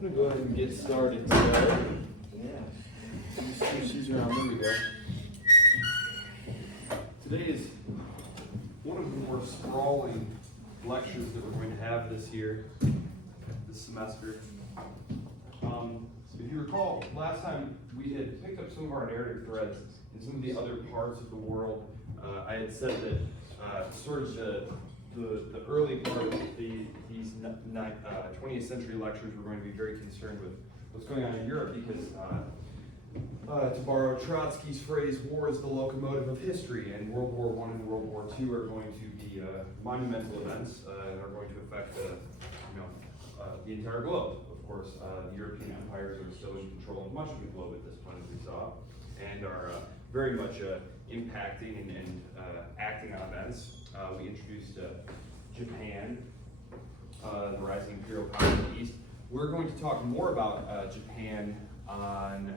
I'm gonna go ahead and get started. She's around. There we go. Today is one of the more sprawling lectures that we're going to have this year, this semester. If you recall, last time we had picked up some of our narrative threads in some of the other parts of the world. I had said that sort of the early part of these 20th century lectures were going to be very concerned with what's going on in Europe because, to borrow Trotsky's phrase, war is the locomotive of history, and World War I and World War II are going to be monumental events and are going to affect the entire globe. Of course, the European empires are still in control of much of the globe at this point, as we saw, and are very much impacting and acting on events. We introduced Japan, the rising imperial power in the East. We're going to talk more about Japan on,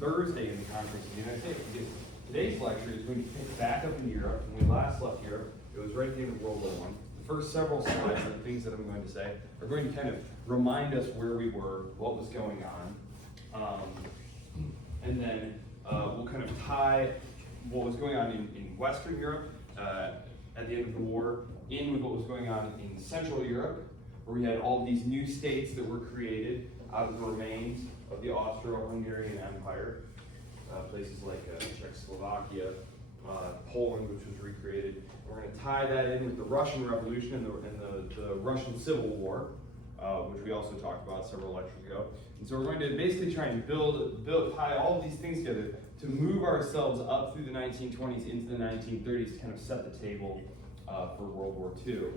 Thursday in the Conference of the United States. Because today's lecture is going to pick back up in Europe. When we last left Europe, it was right at the end of World War I. The first several slides and the things that I'm going to say are going to kind of remind us where we were, what was going on, and then we'll kind of tie what was going on in Western Europe at the end of the war in with what was going on in Central Europe, where we had all these new states that were created out of the remains of the Austro-Hungarian Empire, places like Czechoslovakia, Poland, which was recreated. We're going to tie that in with the Russian Revolution and the Russian Civil War, which we also talked about several lectures ago. And so we're going to basically try and tie all of these things together to move ourselves up through the 1920s into the 1930s to kind of set the table for World War II.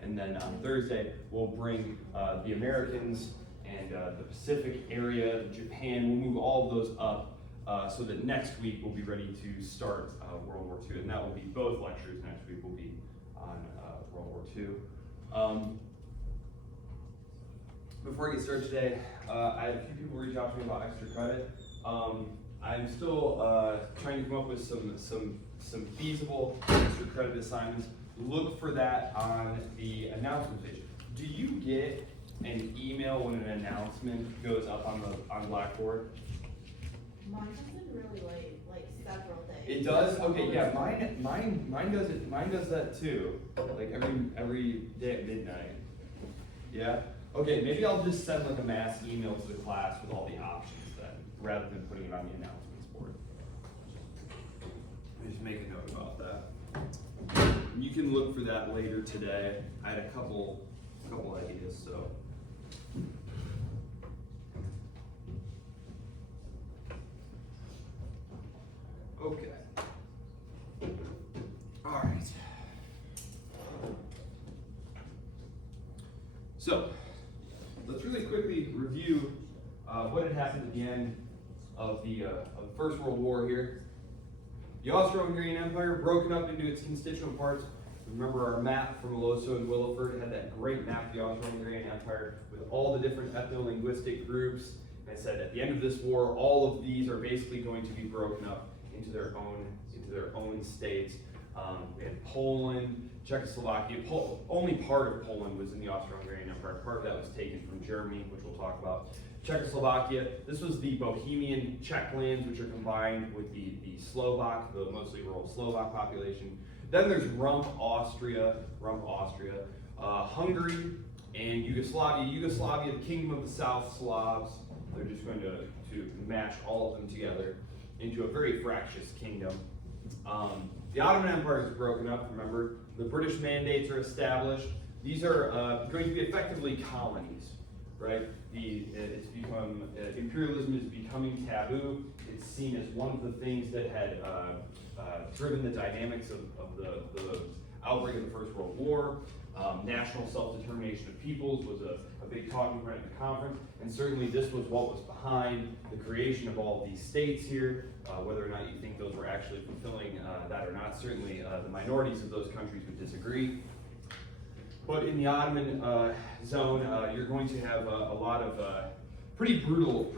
And then on Thursday, we'll bring the Americans and the Pacific area, Japan. We'll move all of those up so that next week we'll be ready to start World War II. And that will be both lectures next week will be on World War II. Before I get started today, I had a few people reach out to me about extra credit. I'm still trying to come up with some feasible extra credit assignments. Look for that on the announcement page. Do you get an email when an announcement goes up on Blackboard? Mine comes in really late, like several days. It does? Okay, yeah, mine does it. Mine does that too. Like every day at midnight. Yeah. Okay, maybe I'll just send like a mass email to the class with all the options then, rather than putting it on the announcements board. Just make a note about that. You can look for that later today. I had a couple ideas, so. Okay. All right. So, let's really quickly review what had happened at the end of the First World War here. The Austro-Hungarian Empire broken up into its constituent parts. Remember our map from Loso and Willeford had that great map of the Austro-Hungarian Empire with all the different ethno-linguistic groups. And I said at the end of this war, all of these are basically going to be broken up into their own states. We had Poland, Czechoslovakia. Only part of Poland was in the Austro-Hungarian Empire. Part of that was taken from Germany, which we'll talk about. Czechoslovakia, this was the Bohemian Czech lands, which are combined with the Slovak, the mostly rural Slovak population. Then there's Rump Austria, Hungary, and Yugoslavia. Yugoslavia, the Kingdom of the South Slavs. They're just going to mash all of them together into a very fractious kingdom. The Ottoman Empire is broken up, remember. The British mandates are established. These are going to be effectively colonies, right? Imperialism is becoming taboo. It's seen as one of the things that had driven the dynamics of the outbreak of the First World War. National self-determination of peoples was a big talking point at the conference, and certainly this was what was behind the creation of all of these states here. Whether or not you think those were actually fulfilling that or not, certainly the minorities of those countries would disagree. But in the Ottoman zone, you're going to have a lot of pretty brutal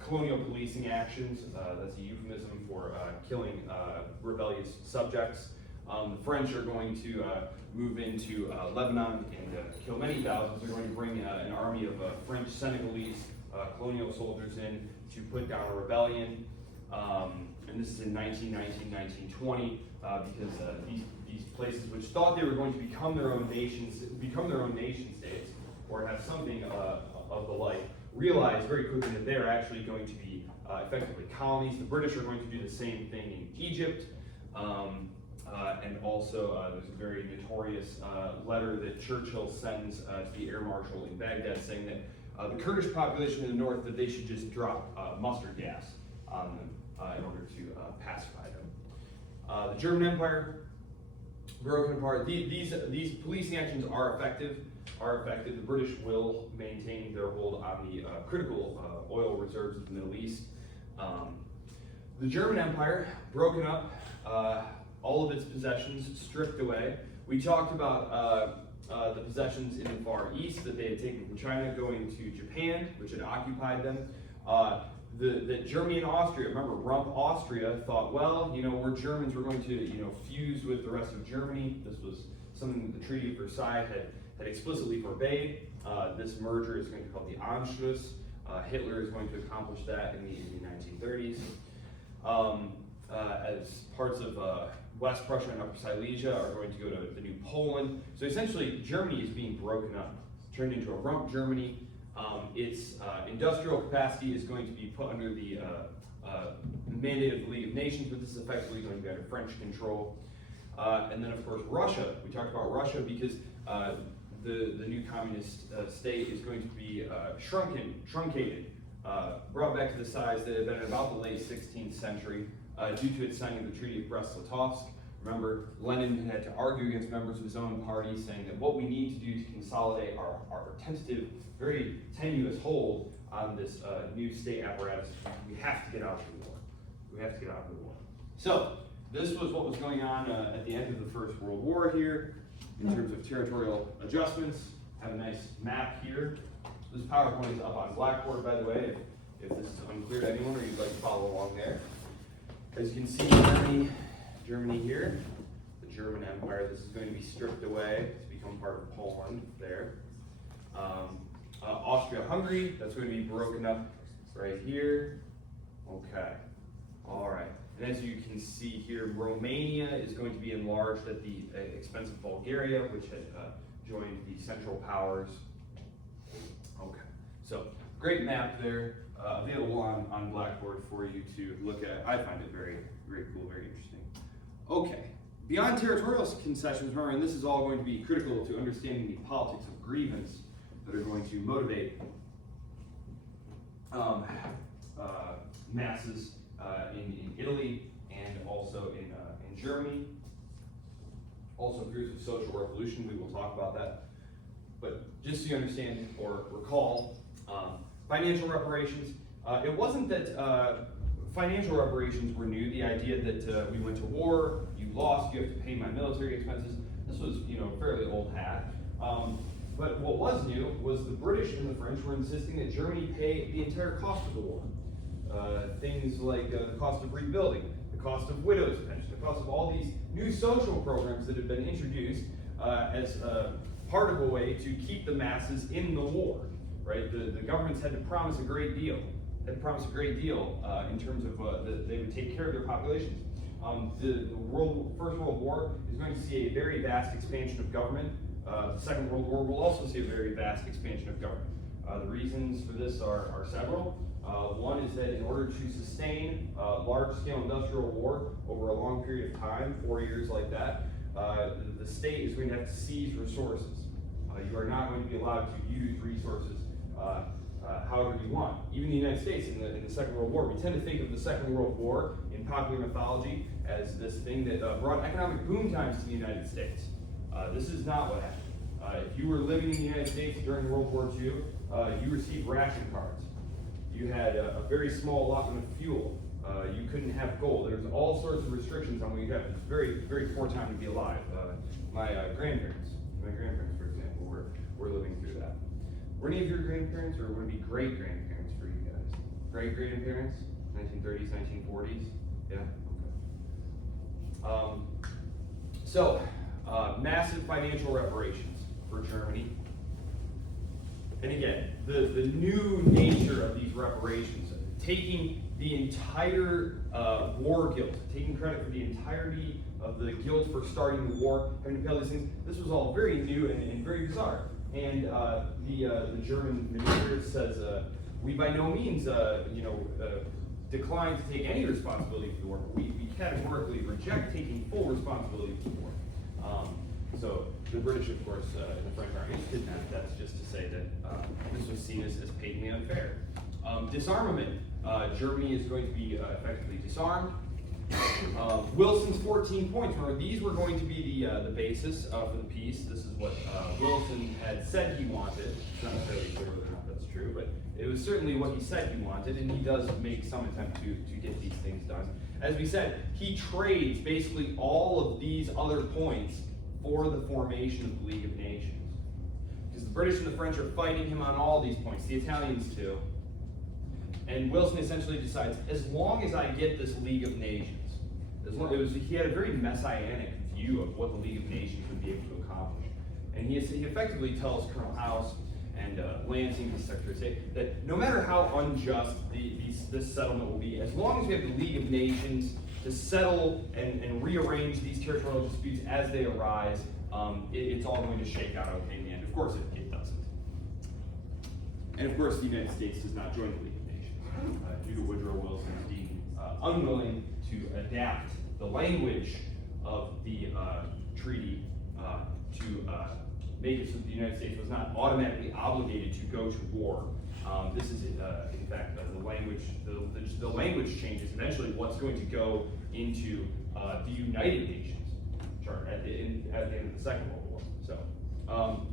colonial policing actions. That's a euphemism for killing rebellious subjects. The French are going to move into Lebanon and kill many thousands. They're going to bring an army of French Senegalese colonial soldiers in to put down a rebellion. And this is in 1919, 1920, because these places which thought they were going to become their own nation states, or have something of the like, realized very quickly that they are actually going to be effectively colonies. The British are going to do the same thing in Egypt. And also, there's a very notorious letter that Churchill sends to the air marshal in Baghdad saying that the Kurdish population in the north, that they should just drop mustard gas on them in order to pacify them. The German Empire, broken apart. These policing actions are effective. The British will maintain their hold on the critical oil reserves of the Middle East. The German Empire, broken up, all of its possessions stripped away. We talked about the possessions in the Far East that they had taken from China, going to Japan, which had occupied them. That Germany and Austria, remember, Rump Austria thought, well, we're Germans, we're going to, fuse with the rest of Germany. This was something that the Treaty of Versailles had explicitly forbade. This merger is going to be called the Anschluss. Hitler is going to accomplish that in the 1930s. As parts of West Prussia and Upper Silesia are going to go to the new Poland. So essentially, Germany is being broken up, turned into a rump Germany. Its industrial capacity is going to be put under the mandate of the League of Nations, but this is effectively going to be under French control. And then, of course, Russia. We talked about Russia because the new communist state is going to be truncated, brought back to the size that it had been in about the late 16th century due to its signing of the Treaty of Brest-Litovsk. Remember, Lenin had to argue against members of his own party, saying that what we need to do to consolidate our tentative, very tenuous hold on this new state apparatus, we have to get out of the war. We have to get out of the war. So, this was what was going on at the end of the First World War here, in terms of territorial adjustments. Have a nice map here. This PowerPoint is up on Blackboard, by the way, if this is unclear to anyone or you'd like to follow along there. As you can see, Germany here, the German Empire, this is going to be stripped away to become part of Poland there. Austria-Hungary, that's going to be broken up right here. Okay, all right. And as you can see here, Romania is going to be enlarged at the expense of Bulgaria, which had joined the Central Powers. Okay, so great map there, available on Blackboard for you to look at. I find it very, very cool, very interesting. Okay, beyond territorial concessions, remember, and this is all going to be critical to understanding the politics of grievance that are going to motivate masses in Italy and also in Germany. Also fears of social revolution, we will talk about that. But just so you understand or recall, financial reparations, it wasn't that financial reparations were new. The idea that we went to war, you lost, you have to pay my military expenses. This was, fairly old hat. But what was new was the British and the French were insisting that Germany pay the entire cost of the war. Things like the cost of rebuilding, the cost of widows' pension, the cost of all these new social programs that had been introduced as part of a way to keep the masses in the war, right? The governments had to promise a great deal. In terms of that they would take care of their populations. The First World War is going to see a very vast expansion of government. The Second World War will also see a very vast expansion of government. The reasons for this are several. One is that in order to sustain large-scale industrial war over a long period of time, 4 years like that, the state is going to have to seize resources. You are not going to be allowed to use resources however you want. Even the United States in the Second World War, we tend to think of the Second World War in popular mythology as this thing that brought economic boom times to the United States. This is not what happened. If you were living in the United States during World War II, you received ration cards. You had a very small allotment of fuel. You couldn't have gold. There's all sorts of restrictions on what you have. It's a very, very poor time to be alive. My grandparents, for example, were living through that. Were any of your grandparents, or would it be great-grandparents for you guys? Great-grandparents? 1930s, 1940s? Yeah? Okay. So, massive financial reparations for Germany. And again, the new nature of these reparations, taking the entire war guilt, taking credit for the entirety of the guilt for starting the war, having to pay all these things, this was all very new and very bizarre. And the German minister says, we by no means, decline to take any responsibility for the war, but we categorically reject taking full responsibility for the war. So the British, of course, and the French army did that. That's just to say that this was seen as patently unfair. Disarmament. Germany is going to be effectively disarmed. Wilson's 14 points. Remember, these were going to be the basis for the peace. This is what Wilson had said he wanted. It's not necessarily clear whether or not that's true, but it was certainly what he said he wanted, and he does make some attempt to get these things done. As we said, he trades basically all of these other points for the formation of the League of Nations. Because the British and the French are fighting him on all these points, the Italians too. And Wilson essentially decides, as long as I get this League of Nations, he had a very messianic view of what the League of Nations would be able to accomplish. And he effectively tells Colonel House and Lansing, the Secretary of State, that no matter how unjust this settlement will be, as long as we have the League of Nations to settle and rearrange these territorial disputes as they arise, it's all going to shake out okay in the end. Of course, it doesn't. And of course, the United States does not join the League of Nations due to Woodrow Wilson's being unwilling to adapt the language of the treaty to make it so that the United States was not automatically obligated to go to war. This is, in fact, the language changes eventually what's going to go into the United Nations Charter at the end of the Second World War. So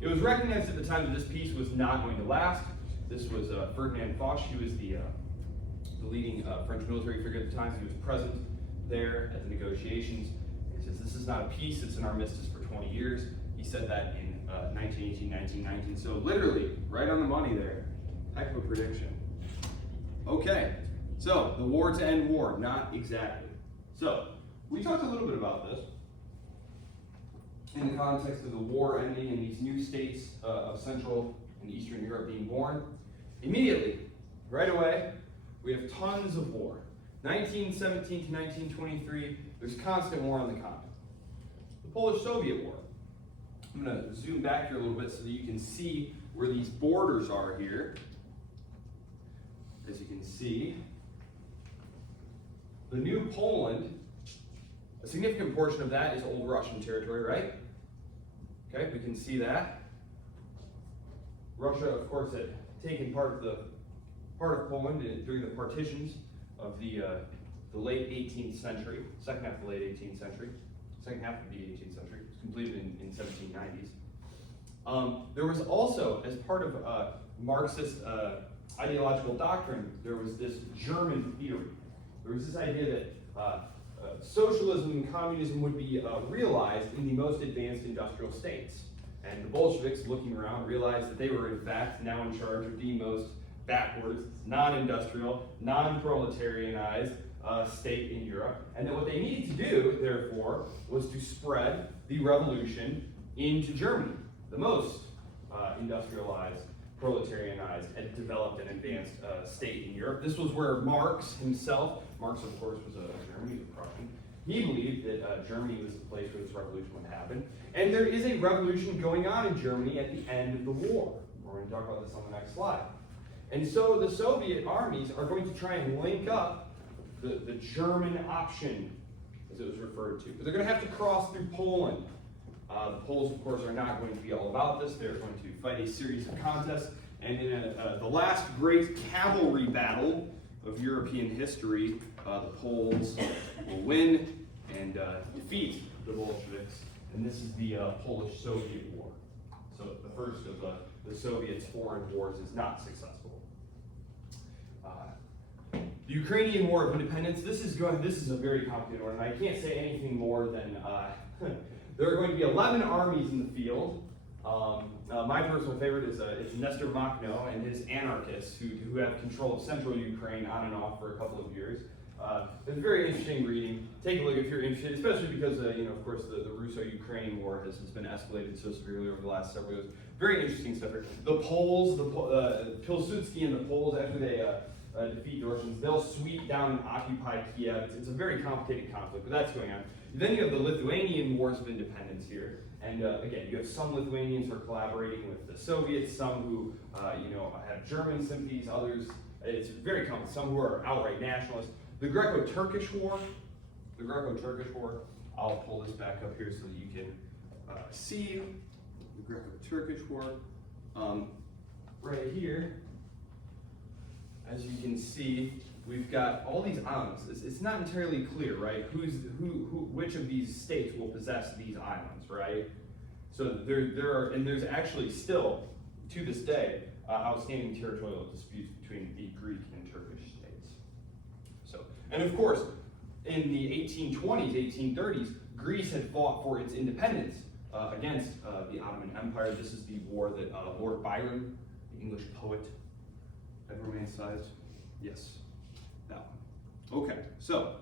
it was recognized at the time that this peace was not going to last. This was Ferdinand Foch. He was the leading French military figure at the time. He was present there at the negotiations. He says, this is not a peace, it's an armistice for 20 years. He said that in 1918, 1919. So literally, right on the money there. Heck of a prediction. Okay, so the war to end war, not exactly. So we talked a little bit about this in the context of the war ending and these new states of Central and Eastern Europe being born. Immediately, right away, we have tons of war. 1917 to 1923, there's constant war on the continent. The Polish-Soviet War. I'm going to zoom back here a little bit so that you can see where these borders are here. As you can see, the new Poland, a significant portion of that is old Russian territory, right? Okay, we can see that. Russia, of course, had taken part of Poland during the partitions of the late 18th century, second half of the late 18th century, second half of the 18th century. It was completed in 1790s. There was also, as part of Marxist ideological doctrine, there was this German theory. There was this idea that socialism and communism would be realized in the most advanced industrial states. And the Bolsheviks, looking around, realized that they were in fact now in charge of the most backwards, non-industrial, non-proletarianized state in Europe. And that what they needed to do, therefore, was to spread the revolution into Germany, the most industrialized, proletarianized, and developed and advanced state in Europe. This was where Marx himself, Marx of course was a German, he was a Prussian, he believed that Germany was the place where this revolution would happen. And there is a revolution going on in Germany at the end of the war. We're going to talk about this on the next slide. And so the Soviet armies are going to try and link up the German option, as it was referred to. But they're going to have to cross through Poland. The Poles, of course, are not going to be all about this. They're going to fight a series of contests. And in the last great cavalry battle of European history, the Poles will win and defeat the Bolsheviks. And this is the Polish-Soviet War. So the first of the Soviets' foreign wars is not successful. The Ukrainian War of Independence, this is a very complicated one, and I can't say anything more than there are going to be 11 armies in the field. My personal favorite is Nestor Makhno and his anarchists who have control of central Ukraine on and off for a couple of years. It's very interesting reading. Take a look if you're interested, especially because, of course, the Russo-Ukraine war has been escalated so severely over the last several years. Very interesting stuff here. The Poles, Pilsudski and the Poles, after they defeat the Russians, they'll sweep down and occupy Kiev. It's a very complicated conflict, but that's going on. Then you have the Lithuanian Wars of Independence here. And again, you have some Lithuanians who are collaborating with the Soviets, some who, have German sympathies, others, it's very common, some who are outright nationalists. The Greco-Turkish War, I'll pull this back up here so that you can see the Greco-Turkish War. Right here, as you can see, we've got all these islands. It's not entirely clear, right? Which of these states will possess these islands, right? So there's actually still, to this day, outstanding territorial disputes between the Greek and Turkish states. So, and of course, in the 1820s, 1830s, Greece had fought for its independence against the Ottoman Empire. This is the war that Lord Byron, the English poet, ever romanticized. Yes, that one. Okay, so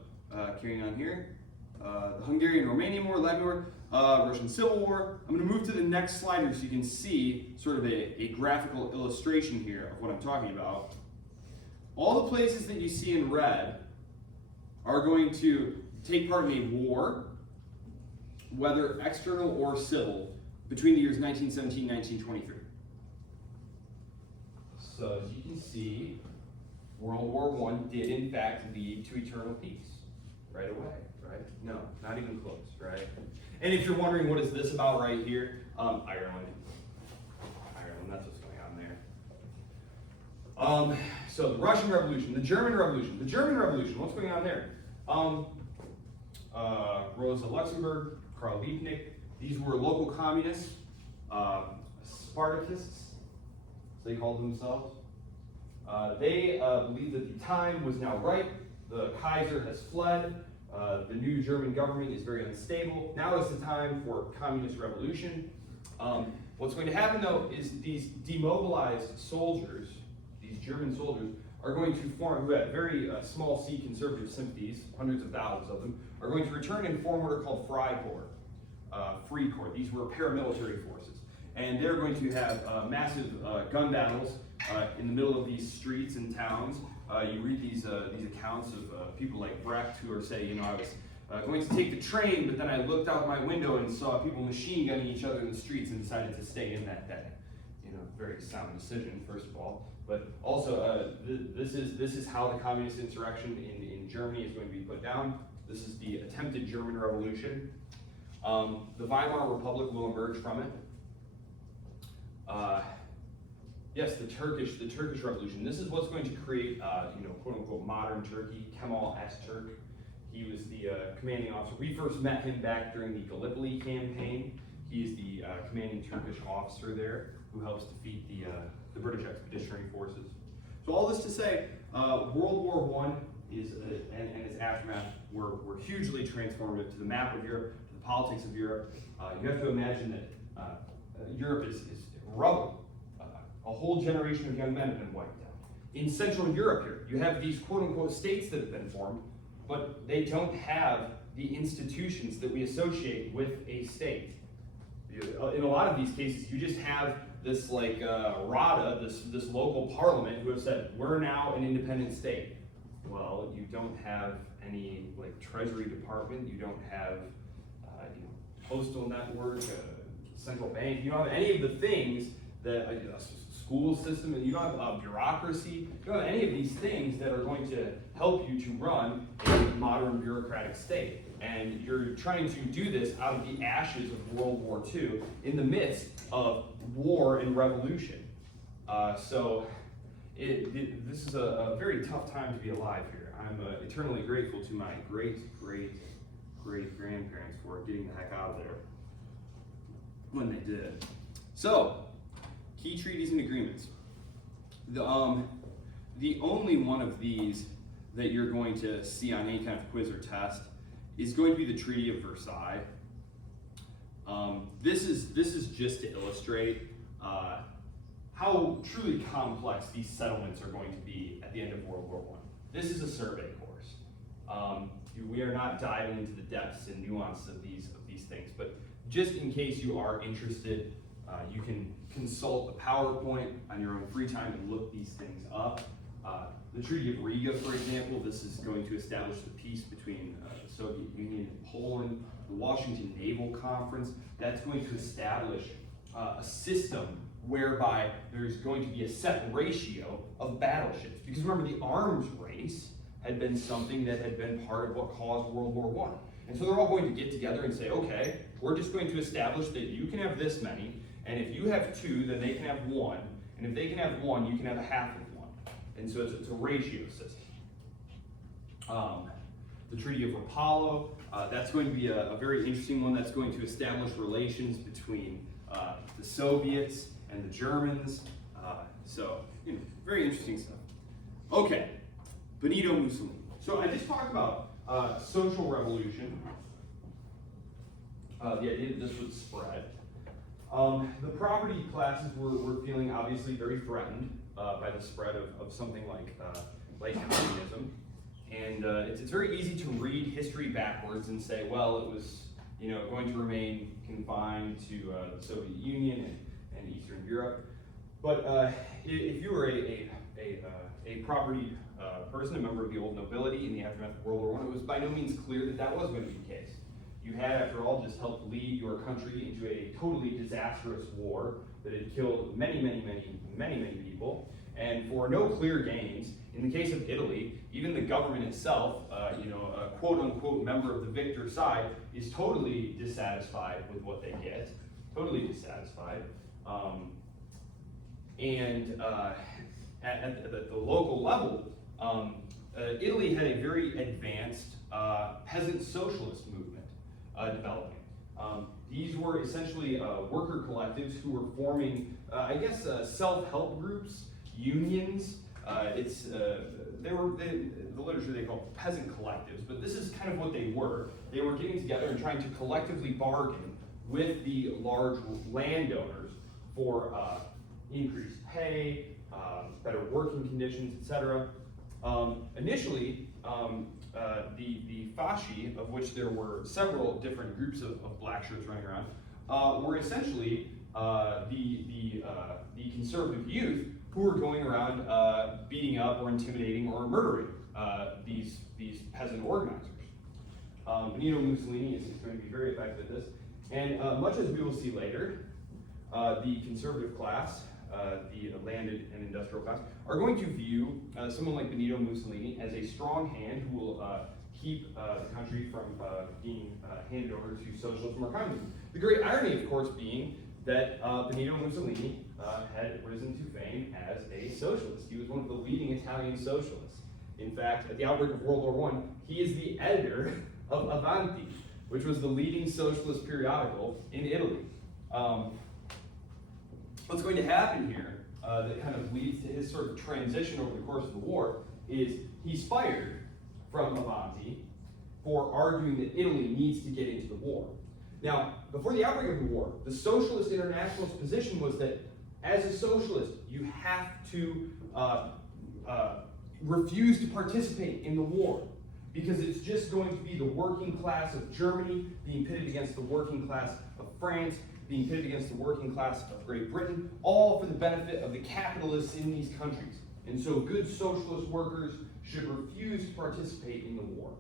carrying on here, the Hungarian-Romanian War, Latin War, Russian Civil War. I'm going to move to the next slide here so you can see sort of a graphical illustration here of what I'm talking about. All the places that you see in red are going to take part in a war, whether external or civil, between the years 1917 and 1923. So as you can see, World War I did in fact lead to eternal peace right away, right? No, not even close, right? And if you're wondering what is this about right here, Ireland, that's what's going on there. So the Russian Revolution, the German Revolution, what's going on there? Rosa Luxemburg, Karl Liebknecht, these were local communists, Spartakists, they called themselves. They believed that the time was now right. The Kaiser has fled. The new German government is very unstable. Now is the time for communist revolution. What's going to happen, though, is these demobilized soldiers, these German soldiers, are going to form, who have very small C conservative sympathies, hundreds of thousands of them, are going to return and form what are called Free Corps. These were paramilitary forces. And they're going to have massive gun battles in the middle of these streets and towns. You read these accounts of people like Brecht who are saying, I was going to take the train, but then I looked out my window and saw people machine gunning each other in the streets and decided to stay in that day. Very sound decision, first of all. But also, this is how the communist insurrection in Germany is going to be put down. This is the attempted German Revolution. The Weimar Republic will emerge from it. Yes, the Turkish Revolution. This is what's going to create, quote unquote, modern Turkey. Kemal Ataturk. He was the commanding officer. We first met him back during the Gallipoli campaign. He is the commanding Turkish officer there who helps defeat the British expeditionary forces. So all this to say, World War I is and its aftermath were hugely transformative to the map of Europe, to the politics of Europe. You have to imagine that Europe is rubble. A whole generation of young men have been wiped out. In Central Europe here, you have these quote-unquote states that have been formed, but they don't have the institutions that we associate with a state. In a lot of these cases, you just have this Rada, this local parliament who have said, we're now an independent state. Well, you don't have any treasury department, you don't have postal network, central bank, you don't have any of the things that school system, and you don't have bureaucracy, you don't have any of these things that are going to help you to run a modern bureaucratic state. And you're trying to do this out of the ashes of World War II in the midst of war and revolution. So this is a very tough time to be alive here. I'm eternally grateful to my great-great-great-grandparents for getting the heck out of there when they did. So, key treaties and agreements. The only one of these that you're going to see on any kind of quiz or test is going to be the Treaty of Versailles. This is just to illustrate how truly complex these settlements are going to be at the end of World War I. This is a survey course. We are not diving into the depths and nuances of these things, but just in case you are interested, you can consult the PowerPoint on your own free time and look these things up. The Treaty of Riga, for example, this is going to establish the peace between the Soviet Union and Poland. The Washington Naval Conference, that's going to establish a system whereby there's going to be a set ratio of battleships. Because remember, the arms race had been something that had been part of what caused World War I. And so they're all going to get together and say, okay, we're just going to establish that you can have this many, and if you have two, then they can have one, and if they can have one, you can have a half of one. And so it's a ratio system. The Treaty of Rapallo, that's going to be a very interesting one. That's going to establish relations between the Soviets and the Germans. So, very interesting stuff. Okay, Benito Mussolini. So I just talked about social revolution, the idea that this would spread. The property classes were feeling obviously very threatened by the spread of something like communism. And it's very easy to read history backwards and say, well, it was going to remain confined to the Soviet Union and Eastern Europe. But if you were a property person, a member of the old nobility in the aftermath of World War I, it was by no means clear that that was going to be the case. You had, after all, just helped lead your country into a totally disastrous war that had killed many people, and for no clear gains. In the case of Italy, even the government itself, a quote-unquote member of the victor side, is totally dissatisfied with what they get, totally dissatisfied. At the local level, Italy had a very advanced peasant socialist movement developing. These were essentially worker collectives who were forming, self-help groups, unions. The literature they call peasant collectives, but this is kind of what they were. They were getting together and trying to collectively bargain with the large landowners for increased pay, better working conditions, etc. Initially, the fasci, of which there were several different groups of black shirts running around, were essentially the conservative youth who were going around beating up or intimidating or murdering these peasant organizers. Benito Mussolini is going to be very effective at this. And much as we will see later, the conservative class, the landed and industrial class, are going to view someone like Benito Mussolini as a strong hand who will keep the country from being handed over to socialism or communism. The great irony, of course, being that Benito Mussolini had risen to fame as a socialist. He was one of the leading Italian socialists. In fact, at the outbreak of World War I, he is the editor of Avanti, which was the leading socialist periodical in Italy. What's going to happen here that kind of leads to his sort of transition over the course of the war is he's fired from Avanti for arguing that Italy needs to get into the war. Now, before the outbreak of the war, the Socialist International's position was that as a socialist, you have to refuse to participate in the war because it's just going to be the working class of Germany being pitted against the working class of France, being pitted against the working class of Great Britain, all for the benefit of the capitalists in these countries. And so good socialist workers should refuse to participate in the war,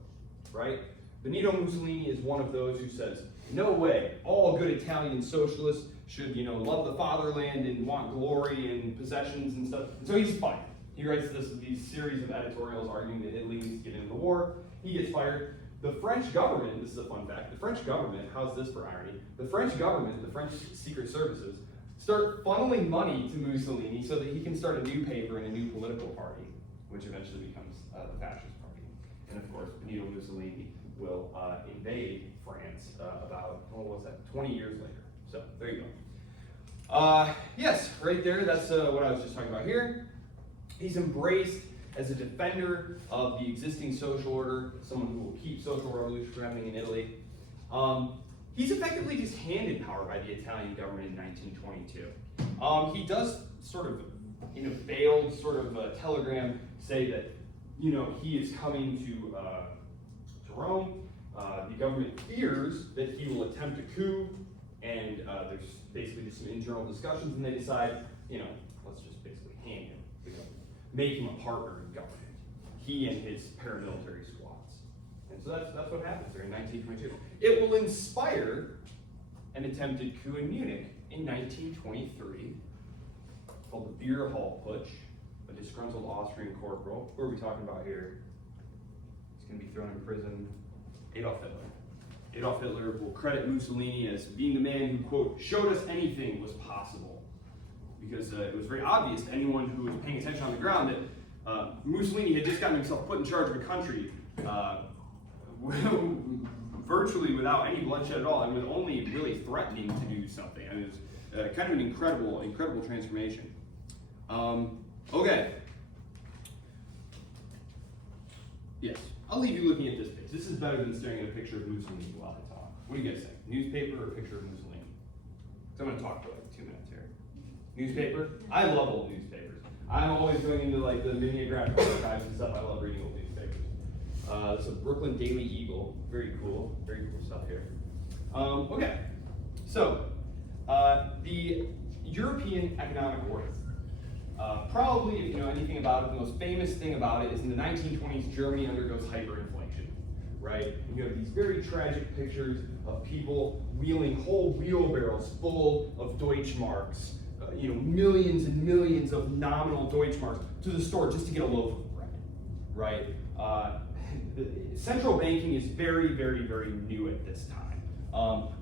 right? Benito Mussolini is one of those who says, no way, all good Italian socialists should, love the fatherland and want glory and possessions and stuff. And so he's fired. He writes these series of editorials arguing that Italy needs to get into the war. He gets fired. The French government, this is a fun fact, the French government, how's this for irony? The French government, the French secret services, start funneling money to Mussolini so that he can start a new paper and a new political party, which eventually becomes the Fascist Party. And of course, Benito Mussolini will invade France about, 20 years later. So there you go. Yes, right there, that's what I was just talking about here. He's embraced as a defender of the existing social order, someone who will keep social revolution from happening in Italy. He's effectively just handed power by the Italian government in 1922. He does sort of, in a veiled sort of telegram, say that, he is coming to Jerome. The government fears that he will attempt a coup, and there's basically just some internal discussions, and they decide, let's just basically hang him, make him a partner in government. He and his paramilitary squads. And so that's what happens there in 1922. It will inspire an attempted coup in Munich in 1923, called the Beer Hall Putsch. A disgruntled Austrian corporal. Who are we talking about here? He's going to be thrown in prison. Adolf Hitler. Adolf Hitler will credit Mussolini as being the man who, quote, showed us anything was possible. Because it was very obvious to anyone who was paying attention on the ground that Mussolini had just gotten himself put in charge of a country virtually without any bloodshed at all, and with only really threatening to do something. I mean, it was kind of an incredible transformation. Okay. Yes, I'll leave you looking at this page. This is better than staring at a picture of Mussolini while I talk. What do you guys think? Newspaper or a picture of Mussolini? So I'm going to talk for like 2 minutes here. Newspaper? I love old newspapers. I'm always going into like the mimeographic archives and stuff. I love reading old newspapers. This is a Brooklyn Daily Eagle. Very cool stuff here. Okay, so the European economic order. Probably, if you know anything about it, the most famous thing about it is in the 1920s, Germany undergoes hyperinflation, right? You have these very tragic pictures of people wheeling whole wheelbarrows full of Deutschmarks, millions and millions of nominal Deutschmarks to the store just to get a loaf of bread, right? Central banking is very, very, very new at this time.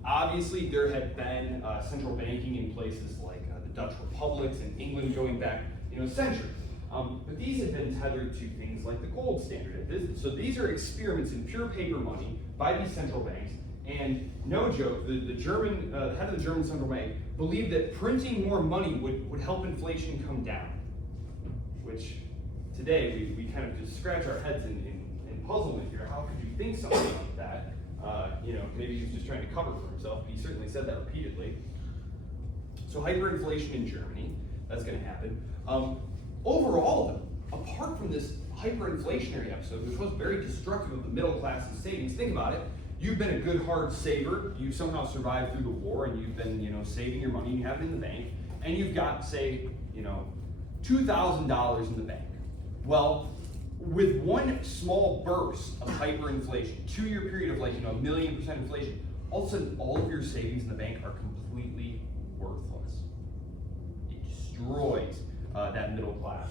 Obviously, there had been central banking in places like the Dutch republics and England going back, centuries. But these have been tethered to things like the gold standard. So these are experiments in pure paper money by these central banks. And no joke, the German head of the German central bank believed that printing more money would help inflation come down. Which today we kind of just scratch our heads in puzzlement here. How could you think something like that? Maybe he was just trying to cover for himself, but he certainly said that repeatedly. So hyperinflation in Germany, that's going to happen. Overall, though, apart from this hyperinflationary episode, which was very destructive of the middle class's savings, think about it. You've been a good hard saver. You somehow survived through the war, and you've been, saving your money. You have it in the bank, and you've got, say, $2,000 in the bank. Well, with one small burst of hyperinflation, 2-year period of like, 1,000,000% inflation, all of a sudden all of your savings in the bank are completely worthless. It destroys that middle class.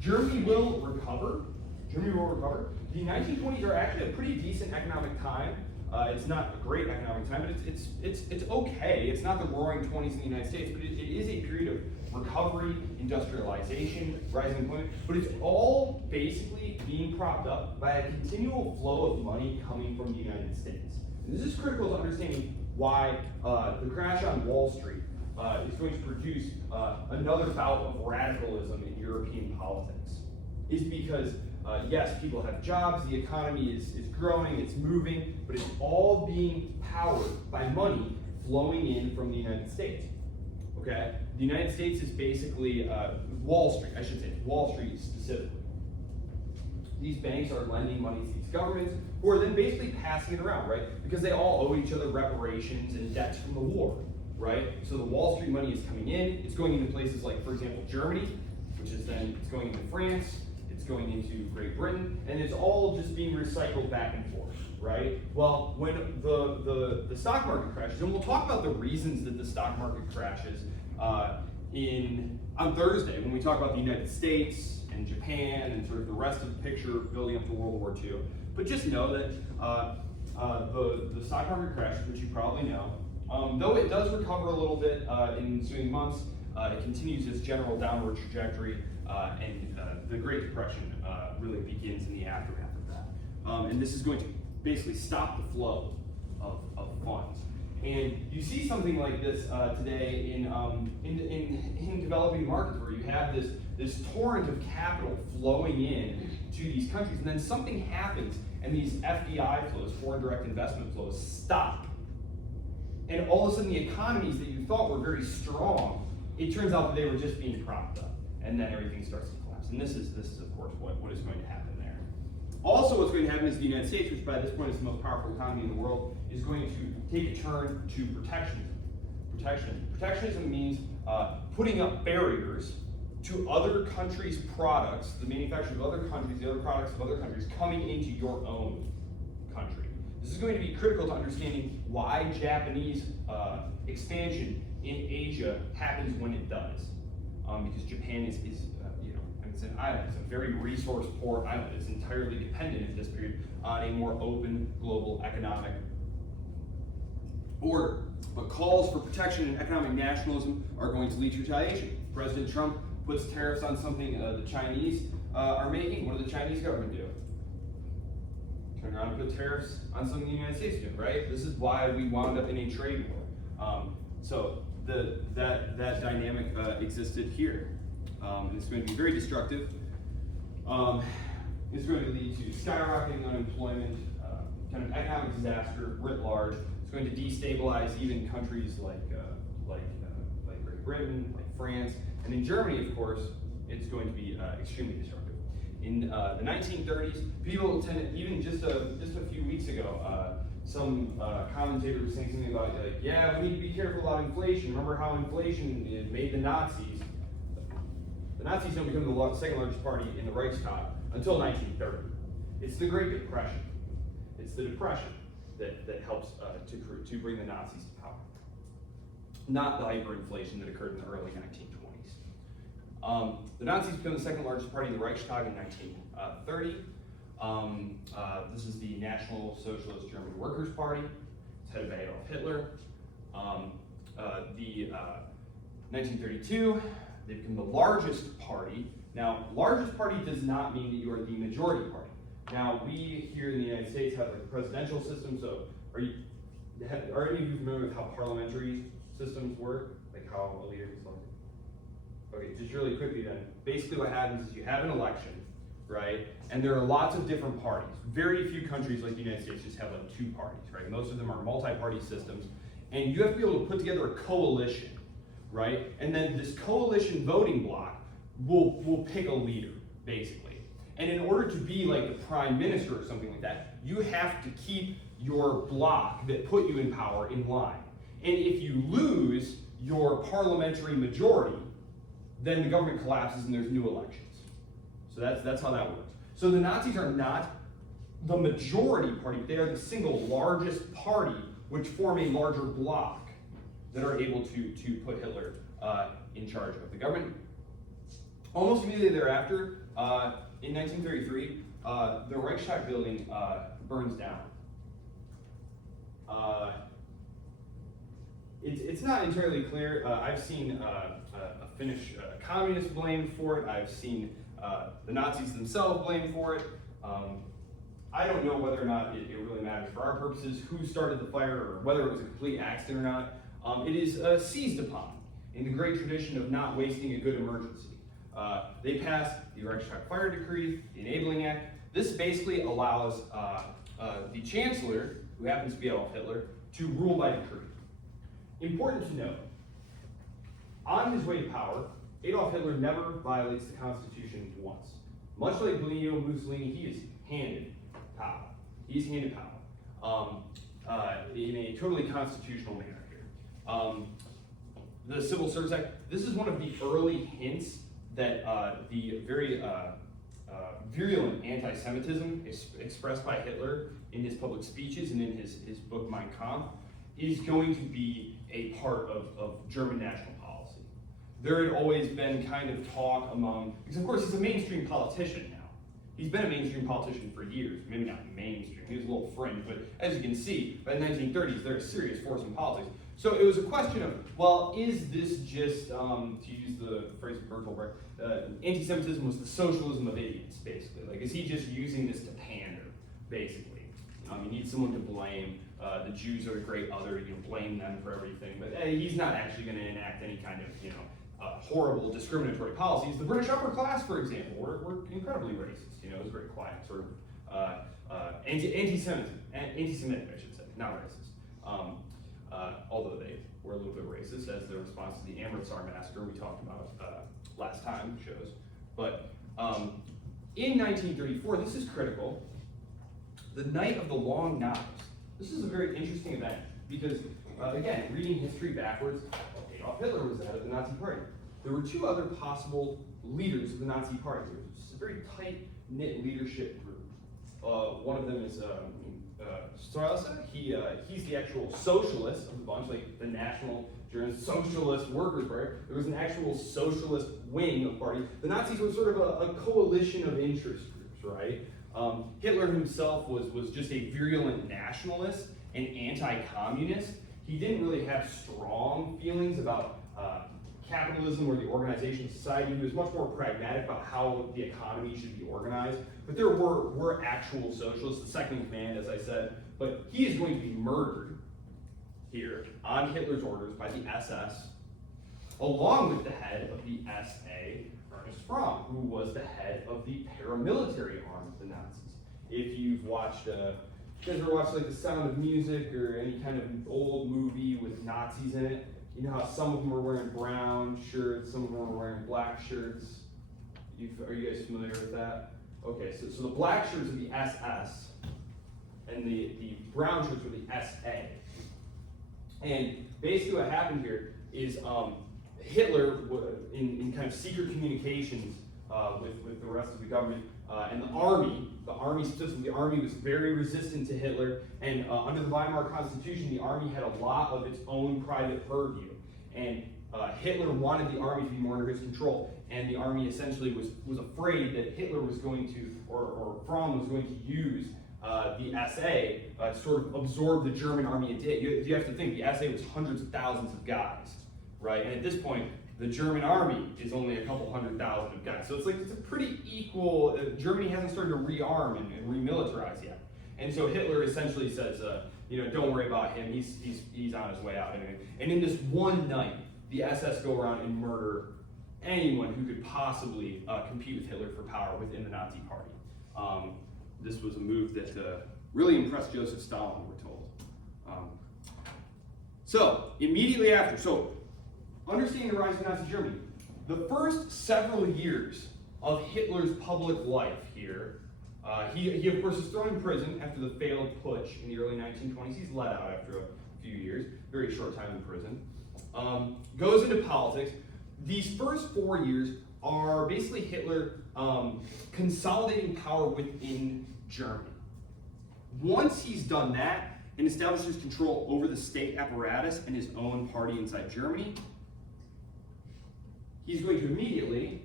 Germany will recover. The 1920s are actually a pretty decent economic time. It's not a great economic time, but it's okay. It's not the roaring 20s in the United States, but it is a period of recovery, industrialization, rising employment, but it's all basically being propped up by a continual flow of money coming from the United States. And this is critical to understanding why the crash on Wall Street is going to produce another bout of radicalism in European politics. Is because, yes, people have jobs, the economy is growing, it's moving, but it's all being powered by money flowing in from the United States. Okay? The United States is basically Wall Street, I should say, Wall Street specifically. These banks are lending money to these governments who are then basically passing it around, right? Because they all owe each other reparations and debts from the war, right? So the Wall Street money is coming in, it's going into places like, for example, Germany, which is then, it's going into France, it's going into Great Britain, and it's all just being recycled back and forth, right? Well, when the stock market crashes, and we'll talk about the reasons that the stock market crashes on Thursday when we talk about the United States and Japan and sort of the rest of the picture building up to World War II. But just know that the stock market crashes, which you probably know, though it does recover a little bit in ensuing months, it continues its general downward trajectory, and the Great Depression really begins in the aftermath of that. And this is going to basically stop the flow of funds. And you see something like this today in developing markets where you have this torrent of capital flowing in to these countries, and then something happens and these FDI flows, foreign direct investment flows, stop. And all of a sudden the economies that you thought were very strong, it turns out that they were just being propped up, and then everything starts to collapse. And this is of course what is going to happen there. Also, what's going to happen is the United States, which by this point is the most powerful economy in the world, is going to take a turn to protectionism. Protectionism means putting up barriers to other countries' products, the manufacturing of other countries, the other products of other countries coming into your own country. This is going to be critical to understanding why Japanese expansion in Asia happens when it does. Because Japan is it's an island, it's a very resource poor island. It's entirely dependent at this period on a more open global economic order. But calls for protection and economic nationalism are going to lead to retaliation. President Trump puts tariffs on something the Chinese are making. What did the Chinese government do? Turn around and put tariffs on something the United States did, right? This is why we wound up in a trade war. So that dynamic existed here. And it's going to be very destructive. It's going to lead to skyrocketing unemployment, kind of economic disaster writ large. It's going to destabilize even countries like Great Britain, like France, and in Germany, of course, it's going to be extremely destructive. In the 1930s, people tended, even just a few weeks ago, some commentator was saying something about, yeah, we need to be careful about inflation. Remember how inflation made the Nazis? The Nazis don't become the second largest party in the Reichstag until 1930. It's the Great Depression. It's the Depression that helps to bring the Nazis to power, not the hyperinflation that occurred in the early 1920s. The Nazis become the second largest party in the Reichstag in 1930. This is the National Socialist German Workers' Party. It's headed by Adolf Hitler. 1932, they become the largest party. Now, largest party does not mean that you are the majority party. Now, we here in the United States have like a presidential system, so are any of you familiar with how parliamentary systems work? Like how a leader gets elected? Okay, just really quickly then. Basically what happens is you have an election, right? And there are lots of different parties. Very few countries like the United States just have like two parties, right? Most of them are multi-party systems. And you have to be able to put together a coalition, right? And then this coalition voting bloc will pick a leader, basically. And in order to be like the prime minister or something like that, you have to keep your bloc that put you in power in line. And if you lose your parliamentary majority, then the government collapses and there's new elections. So that's how that works. So the Nazis are not the majority party, but they are the single largest party which form a larger bloc that are able to put Hitler in charge of the government. Almost immediately thereafter, in 1933, the Reichstag building burns down. It's not entirely clear. I've seen a Finnish communist blamed for it. I've seen the Nazis themselves blamed for it. I don't know whether or not it really matters for our purposes who started the fire or whether it was a complete accident or not. It is seized upon in the great tradition of not wasting a good emergency. They passed the Reichstag Fire Decree, the Enabling Act. This basically allows the Chancellor, who happens to be Adolf Hitler, to rule by decree. Important to note, on his way to power, Adolf Hitler never violates the Constitution once. Much like Benito Mussolini, he is handed power. He's handed power in a totally constitutional manner here. The Civil Service Act, this is one of the early hints that the very virulent anti-Semitism expressed by Hitler in his public speeches and in his book Mein Kampf is going to be a part of German national policy. There had always been kind of talk among, because of course he's a mainstream politician now. He's been a mainstream politician for years, maybe not mainstream, he was a little fringe, but as you can see, by the 1930s, they're a serious force in politics. So it was a question of, well, is this just, to use the phrase of Bertolt Brecht, anti-Semitism was the socialism of idiots, basically. Like, is he just using this to pander, basically? You need someone to blame. The Jews are a great other, blame them for everything. But he's not actually going to enact any kind of, horrible discriminatory policies. The British upper class, for example, were incredibly racist. It was very quiet, sort of anti-Semitic, I should say, not racist. Although they were a little bit racist as the response to the Amritsar massacre we talked about last time shows. But in 1934, this is critical, the Night of the Long Knives. This is a very interesting event because, again, reading history backwards, Adolf Hitler was the head of the Nazi Party. There were two other possible leaders of the Nazi Party. There was a very tight-knit leadership group. One of them is Solis-Mullen. He's the actual socialist of the bunch, like the National German Socialist Workers' Party. There was an actual socialist wing of the party. The Nazis were sort of a coalition of interest groups, right? Hitler himself was just a virulent nationalist and anti-communist. He didn't really have strong feelings about capitalism or the organization of society. He was much more pragmatic about how the economy should be organized. But there were actual socialists, the second in command, as I said. But he is going to be murdered here on Hitler's orders by the SS, along with the head of the SA, Ernst Fromm, who was the head of the paramilitary arm of the Nazis. If you've watched, you guys ever watched like The Sound of Music or any kind of old movie with Nazis in it? You know how some of them are wearing brown shirts, some of them are wearing black shirts. Are you guys familiar with that? Okay, so the black shirts are the SS, and the brown shirts were the SA. And basically what happened here is Hitler, in kind of secret communications with the rest of the government, and the army specifically, the army was very resistant to Hitler, and under the Weimar Constitution, the army had a lot of its own private purview, and Hitler wanted the army to be more under his control, and the army essentially was afraid that Hitler was going to, or Fromm was going to use the SA to sort of absorb the German army it did. You have to think, the SA was hundreds of thousands of guys, right? And at this point, the German army is only a couple 100,000 of guys. So it's a pretty equal, Germany hasn't started to rearm and remilitarize yet. And so Hitler essentially says, don't worry about him, he's on his way out anyway. And in this one night, the SS go around and murder anyone who could possibly compete with Hitler for power within the Nazi party. This was a move that really impressed Joseph Stalin, we're told. So, immediately after, understanding the rise of Nazi Germany, the first several years of Hitler's public life here, he of course is thrown in prison after the failed putsch in the early 1920s. He's let out after a few years, very short time in prison. Goes into politics. These first 4 years are basically Hitler consolidating power within Germany. Once he's done that and establishes control over the state apparatus and his own party inside Germany, he's going to immediately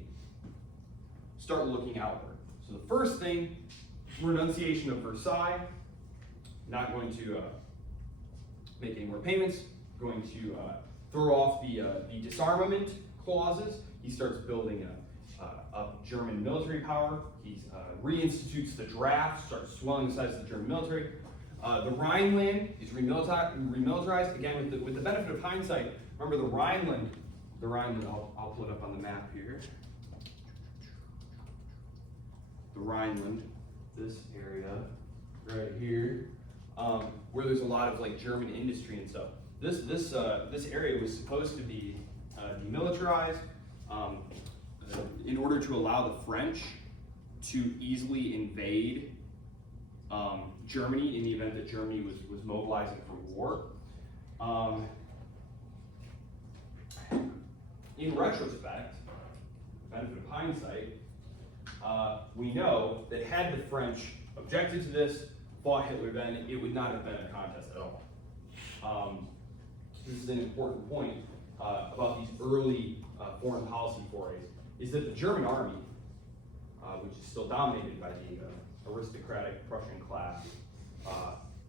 start looking outward. So the first thing, renunciation of Versailles, not going to make any more payments, going to throw off the disarmament clauses. He starts building up German military power. He reinstitutes the draft, starts swelling the size of the German military. The Rhineland is remilitarized, again with the benefit of hindsight. Remember the Rhineland, I'll put it up on the map here. The Rhineland, this area right here, where there's a lot of like German industry and stuff. This area was supposed to be demilitarized in order to allow the French to easily invade Germany in the event that Germany was mobilizing for war. In retrospect, benefit of hindsight, we know that had the French objected to this, fought Hitler then, it would not have been a contest at all. This is an important point about these early foreign policy forays, is that the German army, which is still dominated by the aristocratic Prussian class,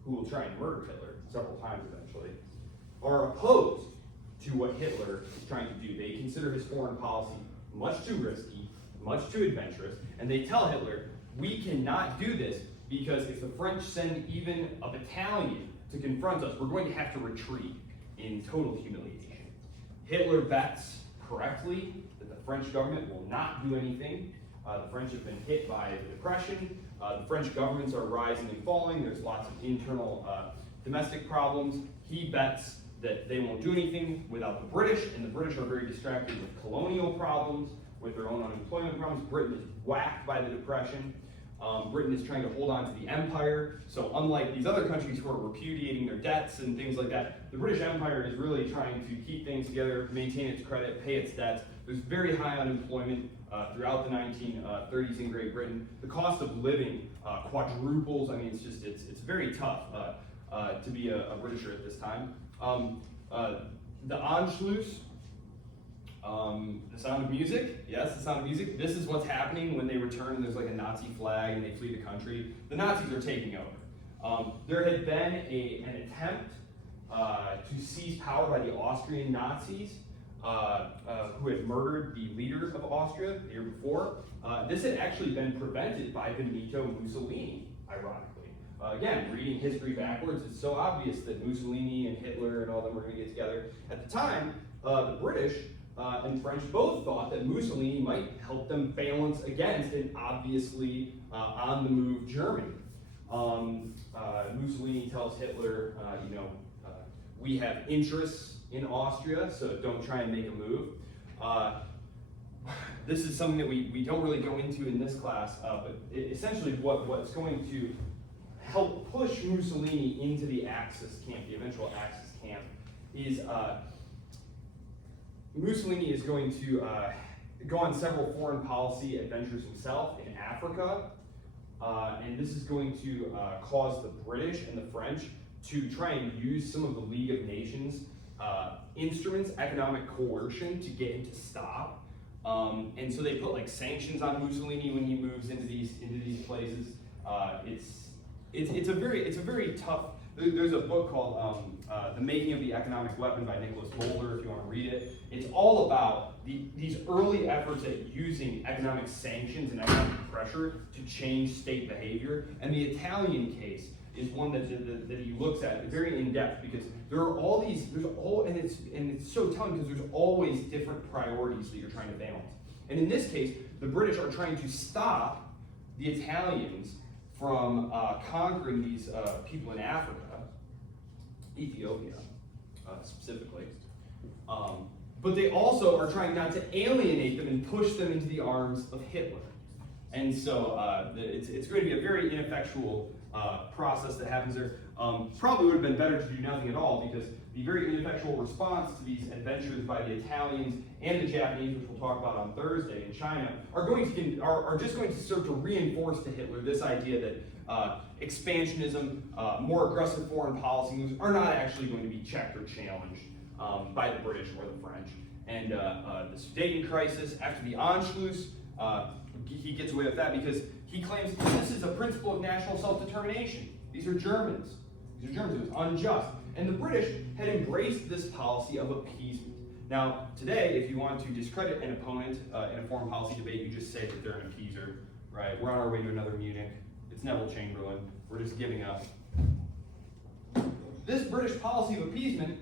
who will try and murder Hitler several times eventually, are opposed to what Hitler is trying to do. They consider his foreign policy much too risky, much too adventurous, and they tell Hitler, we cannot do this because if the French send even a battalion to confront us, we're going to have to retreat in total humiliation. Hitler bets correctly that the French government will not do anything. The French have been hit by the Depression. The French governments are rising and falling. There's lots of internal domestic problems. He bets that they won't do anything without the British, and the British are very distracted with colonial problems, with their own unemployment problems. Britain is whacked by the Depression. Britain is trying to hold on to the empire. So unlike these other countries who are repudiating their debts and things like that, the British Empire is really trying to keep things together, maintain its credit, pay its debts. There's very high unemployment throughout the 1930s in Great Britain. The cost of living quadruples. I mean, it's very tough to be a Britisher at this time. The Anschluss, the Sound of Music. Yes, the Sound of Music. This is what's happening when they return and there's like a Nazi flag and they flee the country. The Nazis are taking over. There had been an attempt to seize power by the Austrian Nazis who had murdered the leader of Austria the year before. This had actually been prevented by Benito Mussolini, ironically. Again, reading history backwards, it's so obvious that Mussolini and Hitler and all them were going to get together. At the time, the British and French both thought that Mussolini might help them balance against an obviously on-the-move Germany. Mussolini tells Hitler, we have interests in Austria, so don't try and make a move. This is something that we don't really go into in this class, but essentially what's going to help push Mussolini into the Axis camp, the eventual Axis camp, is Mussolini is going to go on several foreign policy adventures himself in Africa, and this is going to cause the British and the French to try and use some of the League of Nations instruments, economic coercion, to get him to stop. And so they put like sanctions on Mussolini when he moves into these places. It's a very tough. There's a book called The Making of the Economic Weapon by Nicholas Boulder, if you want to read it. It's all about these early efforts at using economic sanctions and economic pressure to change state behavior. And the Italian case is one that he looks at very in depth, because there are all these, and it's so telling because there's always different priorities that you're trying to balance. And in this case, the British are trying to stop the Italians from conquering these people in Africa, Ethiopia specifically. But they also are trying not to alienate them and push them into the arms of Hitler. And so it's going to be a very ineffectual process that happens there. Probably would have been better to do nothing at all, because the very ineffectual response to these adventures by the Italians and the Japanese, which we'll talk about on Thursday in China, are just going to serve to reinforce to Hitler this idea that expansionism, more aggressive foreign policy moves are not actually going to be checked or challenged by the British or the French. And the Sudeten crisis, after the Anschluss, he gets away with that because he claims this is a principle of national self-determination. These are Germans. It was unjust. And the British had embraced this policy of appeasement. Now, today, if you want to discredit an opponent in a foreign policy debate, you just say that they're an appeaser, right? We're on our way to another Munich. It's Neville Chamberlain. We're just giving up. This British policy of appeasement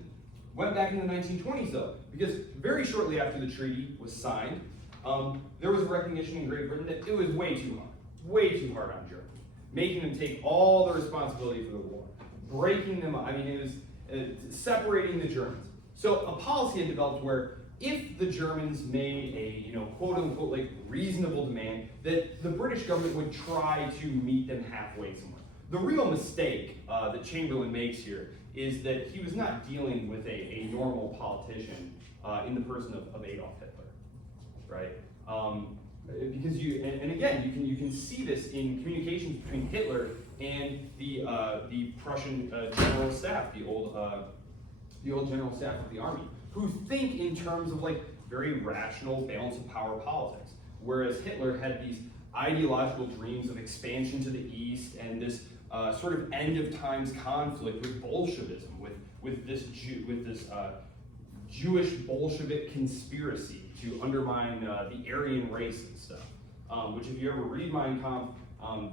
went back in the 1920s, though, because very shortly after the treaty was signed, there was a recognition in Great Britain that it was way too hard on Germany, making them take all the responsibility for the war, breaking them up. I mean, it was separating the Germans. So a policy had developed where if the Germans made a, quote unquote, like reasonable demand, that the British government would try to meet them halfway somewhere. The real mistake that Chamberlain makes here is that he was not dealing with a normal politician in the person of Adolf Hitler, right? Because you can see this in communications between Hitler and the Prussian general staff, the old general staff of the army, who think in terms of like very rational balance of power politics, whereas Hitler had these ideological dreams of expansion to the east and this sort of end of times conflict with Bolshevism, with this Jewish Bolshevik conspiracy to undermine the Aryan race and stuff. Which, if you ever read Mein Kampf,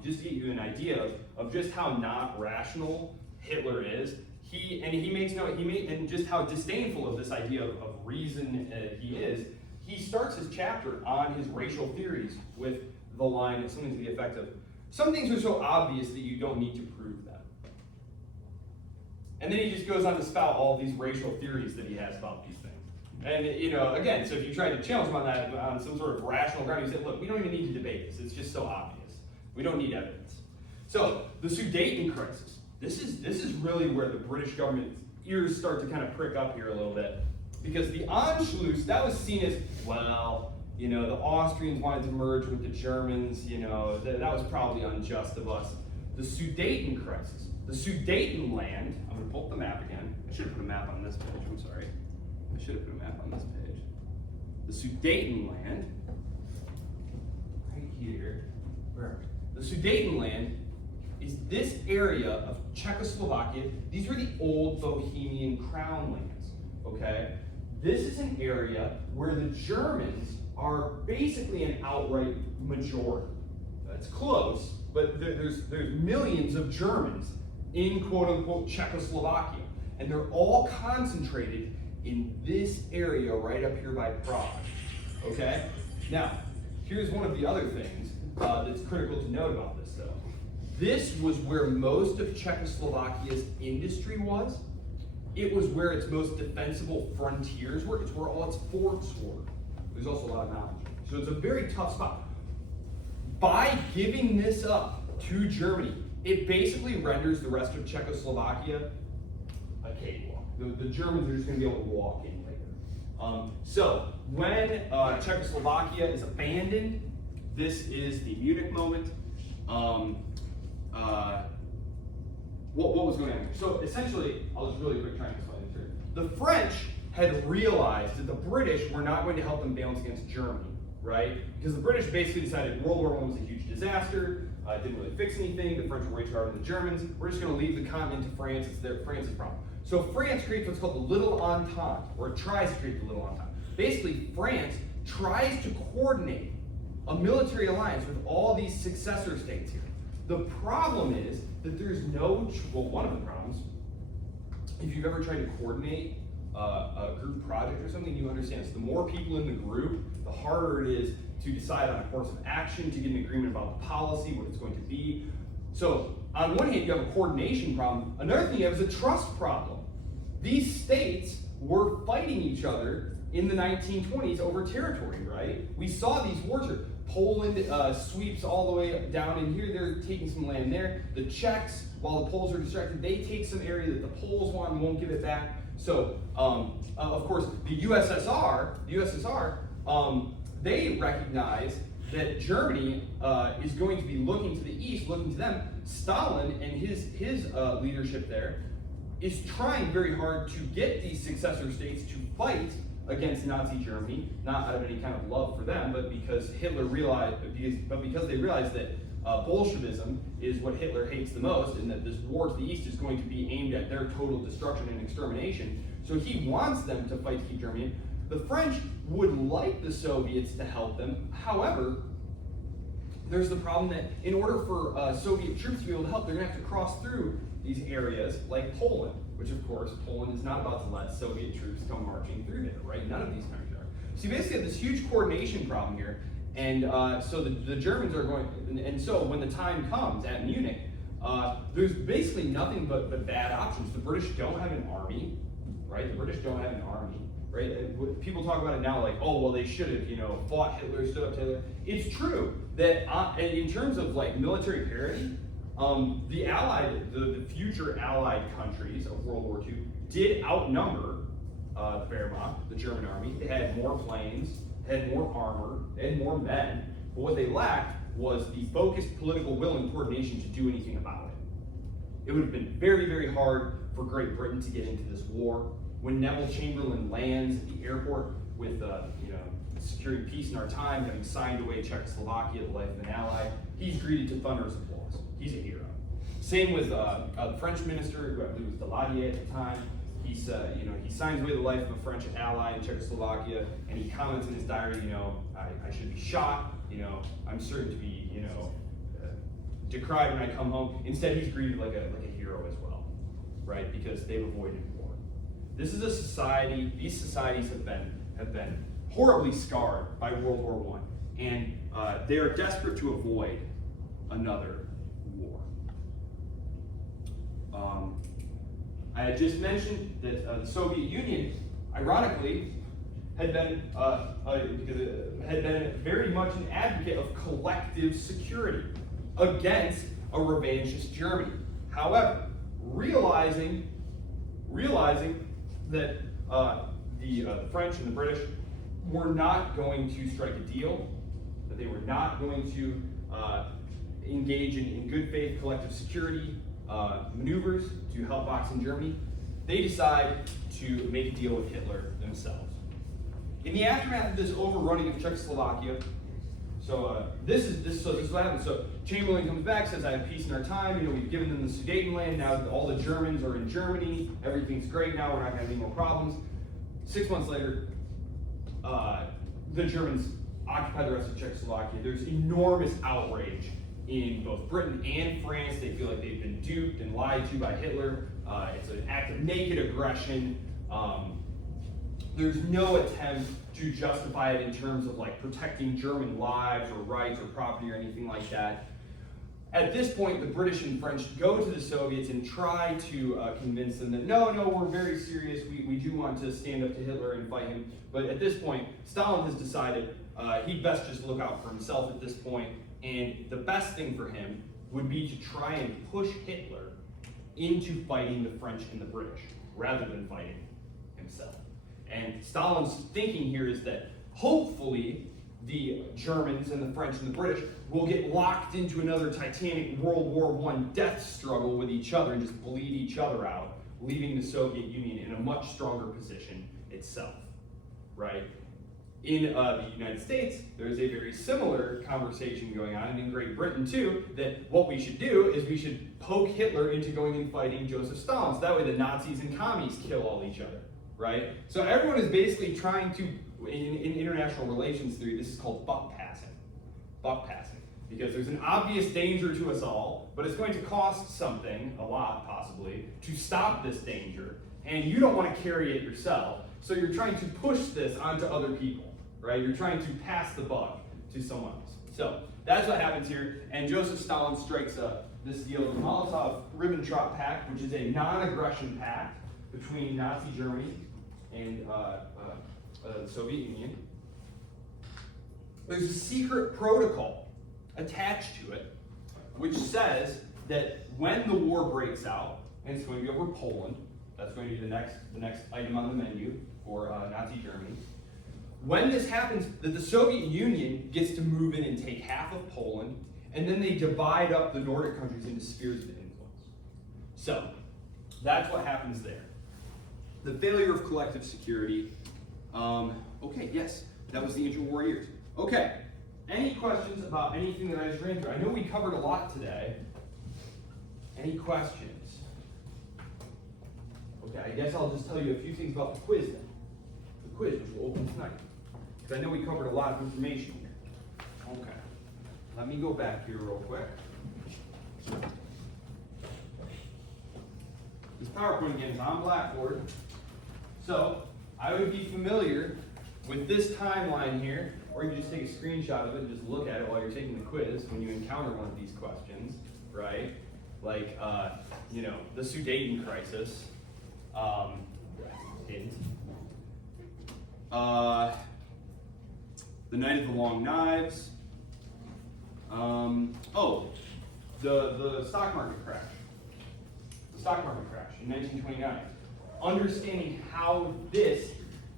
just to get you an idea of just how not rational Hitler is, he makes note, and just how disdainful of this idea of reason he is. He starts his chapter on his racial theories with the line, something to the effect of, "Some things are so obvious that you don't need to prove them." And then he just goes on to spout all these racial theories that he has about these things. And again, so if you tried to challenge him on that, on some sort of rational ground, you said, "Look, we don't even need to debate this. It's just so obvious." We don't need evidence. So the Sudeten crisis. This is really where the British government's ears start to kind of prick up here a little bit, because the Anschluss, that was seen as, well, you know, the Austrians wanted to merge with the Germans, you know, that was probably unjust of us. The Sudeten crisis, the Sudetenland, I'm gonna pull up the map again. I should have put a map on this page, I'm sorry. I should have put a map on this page. The Sudetenland, right here, where are we? The Sudetenland is this area of Czechoslovakia. These were the old Bohemian crown lands, okay? This is an area where the Germans are basically an outright majority. That's close, but there's millions of Germans in quote-unquote Czechoslovakia, and they're all concentrated in this area right up here by Prague, okay? Now, here's one of the other things that's critical to note about this, though. This was where most of Czechoslovakia's industry was. It was where its most defensible frontiers were. It's where all its forts were. There's also a lot of mountains. So it's a very tough spot. By giving this up to Germany, it basically renders the rest of Czechoslovakia a cakewalk. The Germans are just going to be able to walk in later. So when Czechoslovakia is abandoned, this is the Munich moment. What was going on here? So essentially, I'll just really quick try and explain it through. The French had realized that the British were not going to help them balance against Germany, right? Because the British basically decided World War I was a huge disaster, it didn't really fix anything, the French were way too hard on the Germans, we're just going to leave the continent to France, it's France's problem. So France creates what's called the Little Entente, or it tries to create the Little Entente. Basically, France tries to coordinate a military alliance with all these successor states here. The problem is that there's no, well, one of the problems, if you've ever tried to coordinate a group project or something, you understand. So the more people in the group, the harder it is to decide on a course of action, to get an agreement about the policy, what it's going to be. So on one hand, you have a coordination problem. Another thing you have is a trust problem. These states were fighting each other in the 1920s over territory, right? We saw these wars here. Poland sweeps all the way down in here. They're taking some land there. The Czechs, while the Poles are distracted, they take some area that the Poles want and won't give it back. So, of course, the USSR, they recognize that Germany is going to be looking to the east, looking to them. Stalin and his leadership there is trying very hard to get these successor states to fight against Nazi Germany, not out of any kind of love for them, but because Hitler realized, because they realized that Bolshevism is what Hitler hates the most, and that this war to the east is going to be aimed at their total destruction and extermination. So he wants them to fight to keep Germany in. The French would like the Soviets to help them. However, there's the problem that in order for Soviet troops to be able to help, they're going to have to cross through these areas like Poland, which of course, Poland is not about to let Soviet troops come marching through there, right? None of these countries are. So you basically have this huge coordination problem here, and so the Germans are going, and so when the time comes at Munich, there's basically nothing but bad options. The British don't have an army, right? The British don't have an army, right? People talk about it now like, oh, well, they should have, fought Hitler, stood up to Hitler. It's true that in terms of like military parity, the future Allied countries of World War II did outnumber the Wehrmacht, the German army. They had more planes, they had more armor, they had more men, but what they lacked was the focused political will and coordination to do anything about it. It would have been very, very hard for Great Britain to get into this war. When Neville Chamberlain lands at the airport with, securing peace in our time, having signed away Czechoslovakia, the life of an ally, he's greeted to thunderous applause. He's a hero. Same with the French minister, who I believe was Daladier at the time. He signs away the life of a French ally in Czechoslovakia, and he comments in his diary, I should be shot, I'm certain to be, decried when I come home. Instead, he's greeted like a hero as well, right? Because they've avoided war. This is a society, these societies have been horribly scarred by World War I, and they are desperate to avoid another war. I had just mentioned that the Soviet Union, ironically, had been very much an advocate of collective security. against a revanchist Germany. However, realizing that the French and the British were not going to strike a deal, that they were not going to engage in good faith collective security maneuvers to help box in Germany, they decide to make a deal with Hitler themselves. In the aftermath of this overrunning of Czechoslovakia, this is what happens. So Chamberlain comes back, says, "I have peace in our time. We've given them the Sudetenland. Now all the Germans are in Germany. Everything's great now. We're not going to have any more problems." 6 months later, the Germans occupy the rest of Czechoslovakia. There's enormous outrage in both Britain and France. They feel like they've been duped and lied to by Hitler. It's an act of naked aggression. There's no attempt to justify it in terms of like protecting German lives or rights or property or anything like that. At this point, the British and French go to the Soviets and try to convince them that no, we're very serious. We do want to stand up to Hitler and fight him. But at this point, Stalin has decided he'd best just look out for himself at this point. And the best thing for him would be to try and push Hitler into fighting the French and the British rather than fighting himself. And Stalin's thinking here is that hopefully the Germans and the French and the British will get locked into another titanic World War I death struggle with each other and just bleed each other out, leaving the Soviet Union in a much stronger position itself, right? In the United States, there's a very similar conversation going on, and in Great Britain too, that what we should do is we should poke Hitler into going and fighting Joseph Stalin, so that way the Nazis and commies kill all each other, right? So everyone is basically trying to, in international relations theory, this is called buck passing. Buck passing. Because there's an obvious danger to us all, but it's going to cost something, a lot possibly, to stop this danger, and you don't want to carry it yourself, so you're trying to push this onto other people, right? You're trying to pass the buck to someone else. So that's what happens here, and Joseph Stalin strikes this deal, the Molotov-Ribbentrop Pact, which is a non-aggression pact between Nazi Germany and the Soviet Union. There's a secret protocol attached to it, which says that when the war breaks out, and it's going to be over Poland, that's going to be the next item on the menu for Nazi Germany. When this happens, that the Soviet Union gets to move in and take half of Poland, and then they divide up the Nordic countries into spheres of influence. So, that's what happens there. The failure of collective security. Okay, yes, that was the interwar years. Okay, any questions about anything that I just ran through? I know we covered a lot today. Any questions? Okay, I guess I'll just tell you a few things about the quiz then. The quiz, which will open tonight. Because I know we covered a lot of information here. Okay, let me go back here real quick. This PowerPoint again is on Blackboard. So, I would be familiar with this timeline here, or you can just take a screenshot of it and just look at it while you're taking the quiz when you encounter one of these questions, right? Like, the Sudeten crisis. The Night of the Long Knives. The stock market crash. The stock market crash in 1929. Understanding how this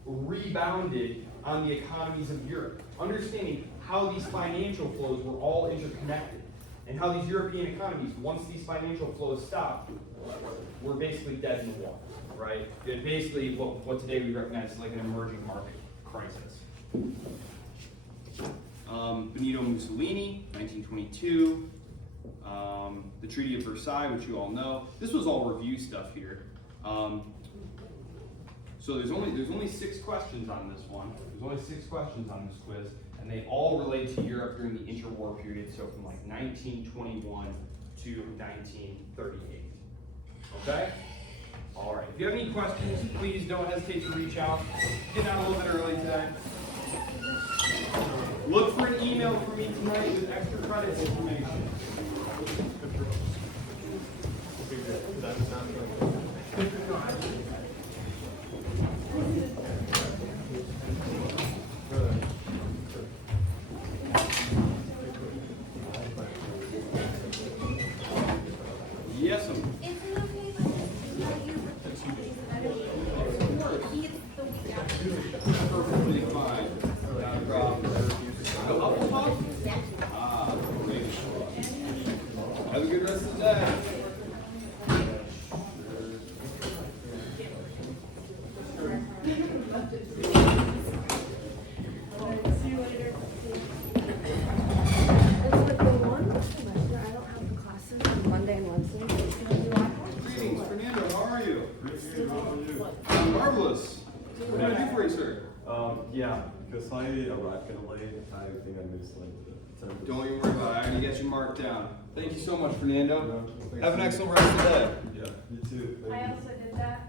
rebounded on the economies of Europe. Understanding how these financial flows were all interconnected. And how these European economies, once these financial flows stopped, were basically dead in the water, right? It basically, what today we recognize as like an emerging market crisis. Benito Mussolini, 1922. The Treaty of Versailles, which you all know. This was all review stuff here. So there's only 6 questions on this one. There's only 6 questions on this quiz, and they all relate to Europe during the interwar period, so from like 1921 to 1938. Okay? All right. If you have any questions, please don't hesitate to reach out. Get out a little bit early today. Look for an email from me tonight with extra credit information. left it to me. Alright, see you later. It's like the one semester, I don't have the classes on Monday and Wednesday. Greetings, Fernando, how are you? Marvelous. What can I do for you, sir? Yeah, because I arrived kind of late. I think I missed like the 10. Don't even worry about it. I already got you marked down. Thank you so much, Fernando. Yeah, Have an excellent rest of the day. Yeah, you too. I also did that.